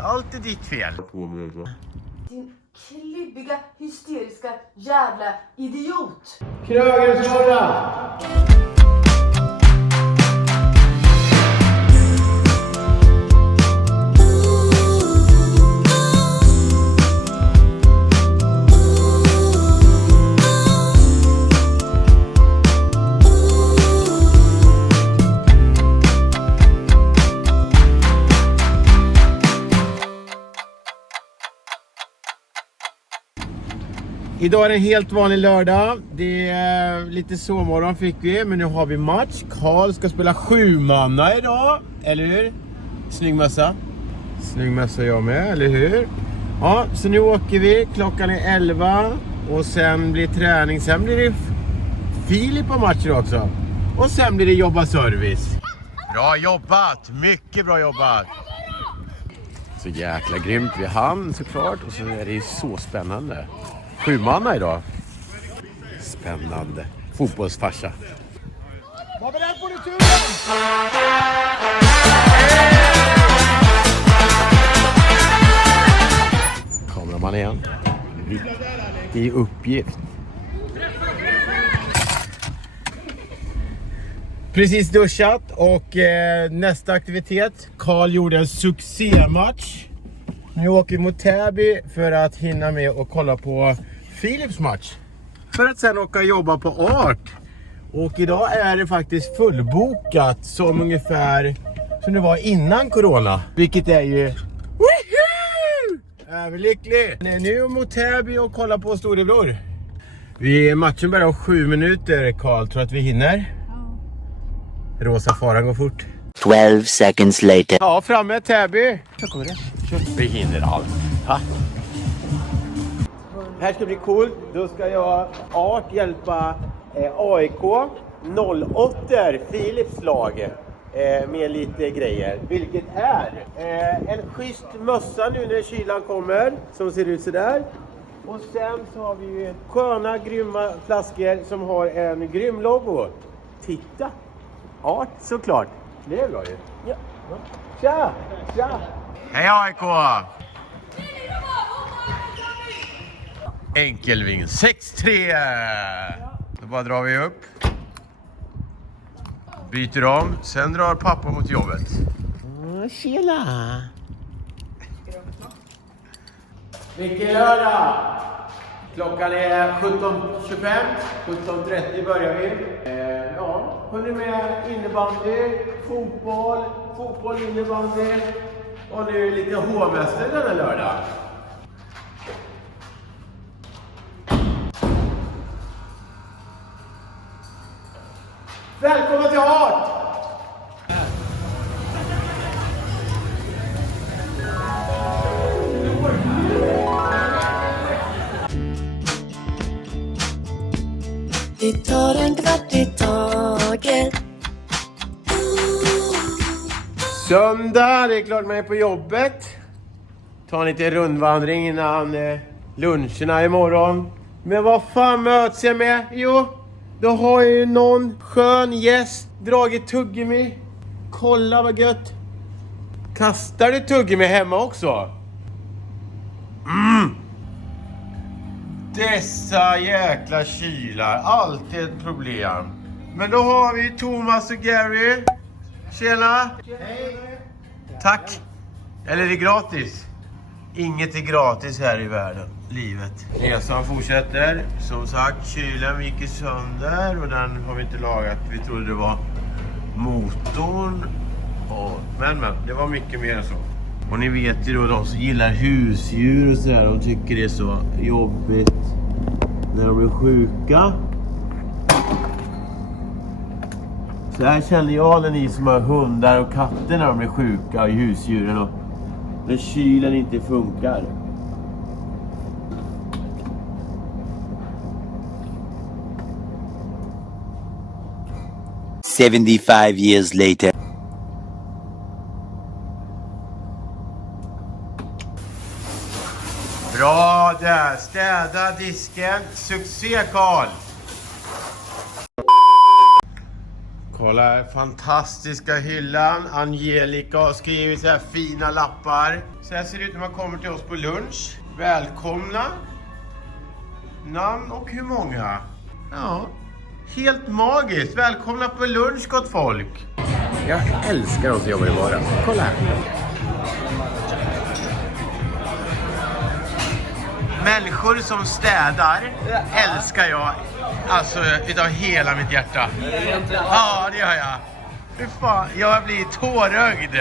Allt är ditt fel. Din klibbiga, hysteriska jävla idiot. Krögersvårda! Idag är det en helt vanlig lördag. Det är lite sovmorgon fick vi, men nu har vi match. Karl ska spela 7-manna idag, eller hur? Snygg mössa. Snygg mössa jag med, eller hur? Ja, så nu åker vi. Klockan är 11 och sen blir träning. Sen blir det Filip på matchen också. Och sen blir det jobba service. Bra jobbat! Mycket bra jobbat! Så jäkla grymt vi hann såklart. Och så är det ju så spännande. 7-manna idag. Spännande. Fotbollsfarsa. Var beredd på returen! Kameraman igen. I uppgift. Precis duschat och nästa aktivitet. Karl gjorde en succématch. Nu åker vi mot Täby för att hinna med och kolla på Philips match. För att sen åka och jobba på Art. Och idag är det faktiskt fullbokat som ungefär som det var innan corona. Vilket är ju överlycklig. Nu mot Täby och kolla på Storebror. Matchen börjar om 7 minuter, Karl. Tror att vi hinner? Rosa faran går fort. 12 seconds later. Ja, framme Täby. Så kommer det. Vi hinner allt. Ha. Här ska bli coolt. Då ska jag Art hjälpa AIK 08 Philips lag med lite grejer. Vilket är en schysst mössa nu när kylan kommer som ser ut så där. Och sen så har vi ju sköna grymma flaskor som har en grym logo. Titta. Art såklart. Det är bra ju. Ja. Tja! Tja! Hej AIK! Enkelvinst 6-3! Då bara drar vi upp. Byter om. Sen drar pappa mot jobbet. Tjena! Vilken lördag! Klockan är 17.25. 17.30 börjar vi. Hunnit med innebandy, fotboll, innebandy och nu lite hovmästare denna lördag. Välkommen till Art! Vi tar en kvart i taget. Söndag, det är klart man är på jobbet. Ta en liten rundvandring innan luncherna imorgon. Men vad fan möts jag med? Jo, då har ju någon skön gäst dragit tuggummi. Kolla vad gött. Kastar du tuggummi hemma också? Dessa jäkla kylar, alltid ett problem. Men då har vi Thomas och Gary. Tjena! Hej! Tack! Eller är det gratis? Inget är gratis här i världen, livet. Resan fortsätter. Som sagt, kylen gick sönder och den har vi inte lagat. Vi trodde det var motorn. Men, det var mycket mer än så. Och ni vet ju då, de som gillar husdjur och sådär, de tycker det är så jobbigt när de blir sjuka. Så här känner jag när ni som har hundar och katter när de blir sjuka i husdjuren och när kylen inte funkar. $75 years later. Bra där, städa disken. Succé Karl! Kolla här, fantastiska hyllan. Angelica har skrivit så här fina lappar. Så här ser det ut när man kommer till oss på lunch. Välkomna. Namn och hur många? Ja, helt magiskt. Välkomna på lunch, gott folk. Jag älskar de som jobbar i baren. Kolla här. Människor som städar älskar jag. Alltså utav hela mitt hjärta. Ja, det gör jag. Fy fan, jag blir tårögd.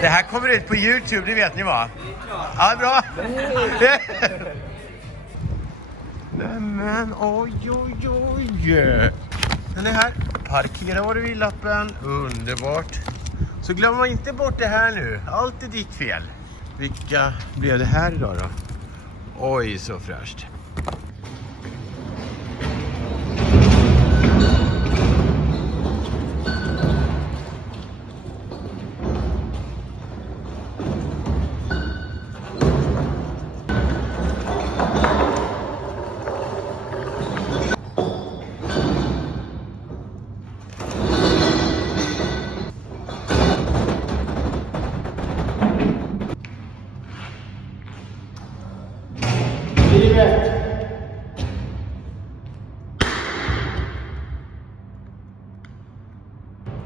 Det här kommer ut på YouTube, det vet ni va? Ja, bra. Nämen, oj. Den är här. Parkera var du vill lappen. Underbart. Så glömmer man inte bort det här nu. Allt är ditt fel. Vilka blev det här idag då? Oj, så fräscht.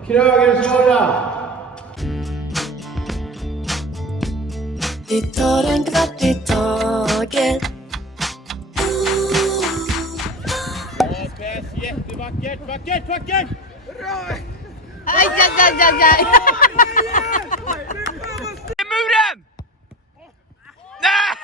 Krögersvårda! Vi tar en kvart i taget. Jättevackert, vackert! Aj. Muren! Nej!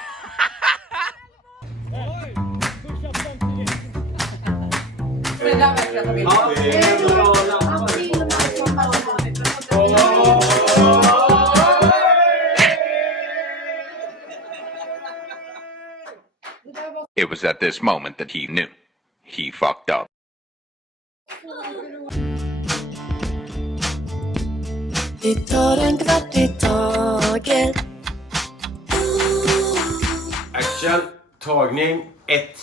It was at this moment that he knew. He fucked up. Vi tar en kvart i taget. Action, tagning 1.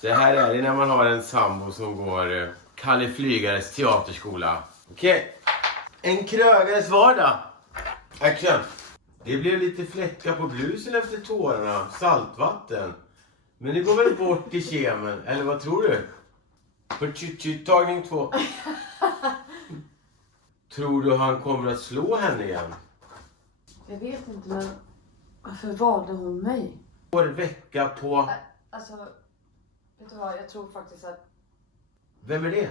Så här är det när man har en sambo som går Kalle Flygares teaterskola. Okej. En krögares vardag. Action. Det blev lite fläckar på blusen efter tårarna. Saltvatten. Men det går väl bort i kemen. Eller vad tror du? På tagning 2. Tror du han kommer att slå henne igen? Jag vet inte, men varför valde hon mig? Vår vecka på... Alltså, vet du vad? Jag tror faktiskt att... Vem är det?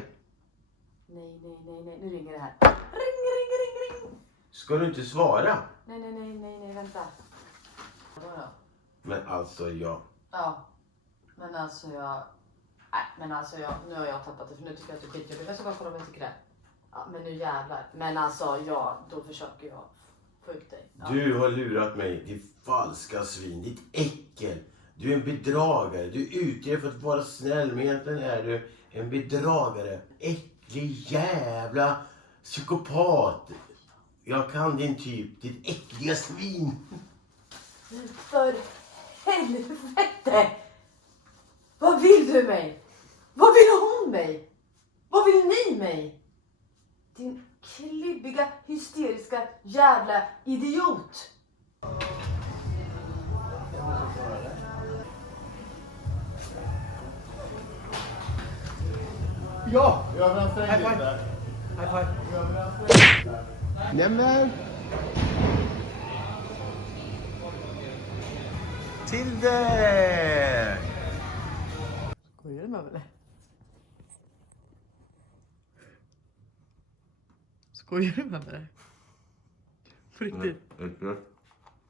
Nej. Nu ringer det här. Ring. Ska du inte svara? Nej, vänta. Vadå? Men alltså jag... Ja. Men alltså jag... Nu har jag tappat det, för nu tycker jag att det är skitjobbigt. Jag ska bara kolla om jag tycker det. Ja, men nu jävlar. Men alltså, då försöker jag få ut dig. Ja. Du har lurat mig, ditt falska svin, ditt äckel. Du är en bedragare, du utger för att vara snäll, men egentligen är du en bedragare. Äcklig jävla psykopat. Jag kan din typ, ditt äckliga svin. Men för helvete! Vad vill du mig? Vad vill hon mig? Vad vill ni mig? Din klibbiga, hysteriska jävla idiot! Ja! High five. Nämen! Till det! Skojar du med mig? Skojar du med mig? På riktigt?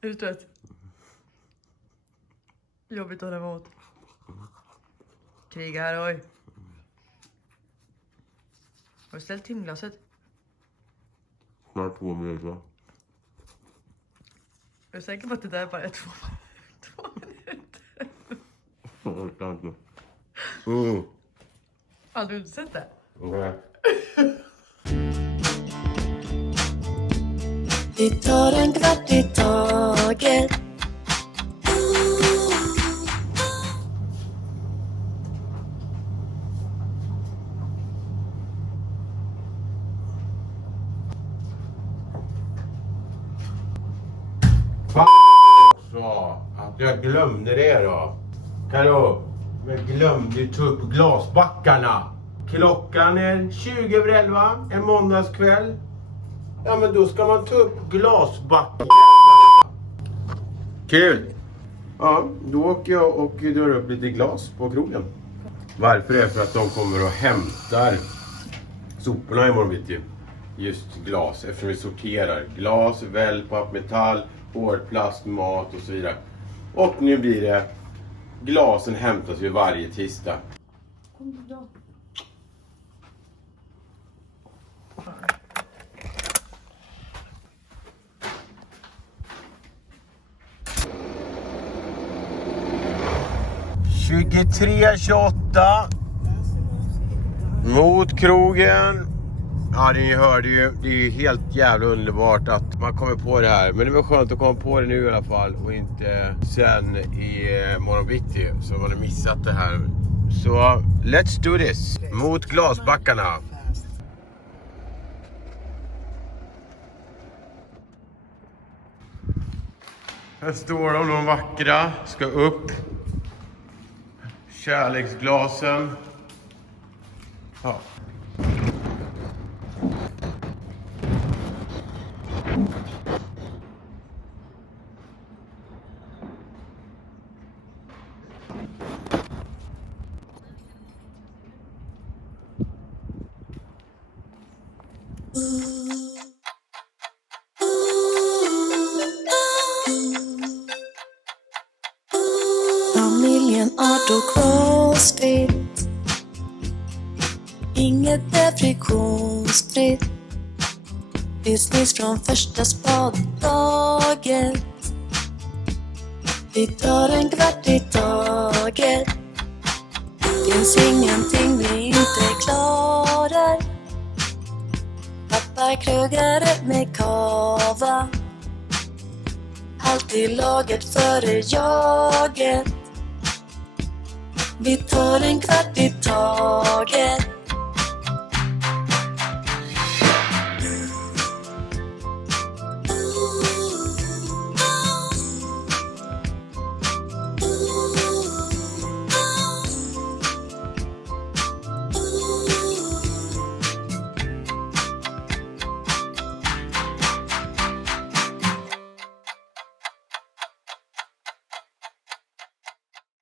Är du trött? Jobbigt att hålla emot. Kriga här, oj. Har du ställt timglaset? Snart 2 minuter. Är du säker på att det där bara är 2 minuter? Jag orkar inte. Har du inte sett det? Nej. Vi tar en kvart i taget. Så, att jag glömde det då. Karo, jag glömde ju ta upp glasbackarna. Klockan är 20:11, en måndagskväll. Ja, men då ska man ta upp glasbackar. Kul! Ja, då åker jag och drar upp lite glas på krogen. Varför? Är för att de kommer och hämtar soporna imorgon bitti. Just glas, eftersom vi sorterar glas, wellpapp, metall, hårplast, mat och så vidare. Och nu blir det glasen hämtas vid varje tisdag. Kom då. .28 mot krogen. Ja, ni hörde ju. Det är ju helt jävla underbart att man kommer på det här. Men det var skönt att komma på det nu i alla fall. Och inte sen i morgon bitti. Så man har missat det här. Så let's do this. Mot glasbackarna. Här står de vackra. Ska upp. Kärleksglasen. Ja. Familjen Art och Wall Street. Inget är friktionsfritt. Business från första spadtaget. Vi tar en kvart i taget. Finns ingenting vi inte klarar. Pappa krögare med kava. Alltid laget före jaget. Vi tar en kvart i taget.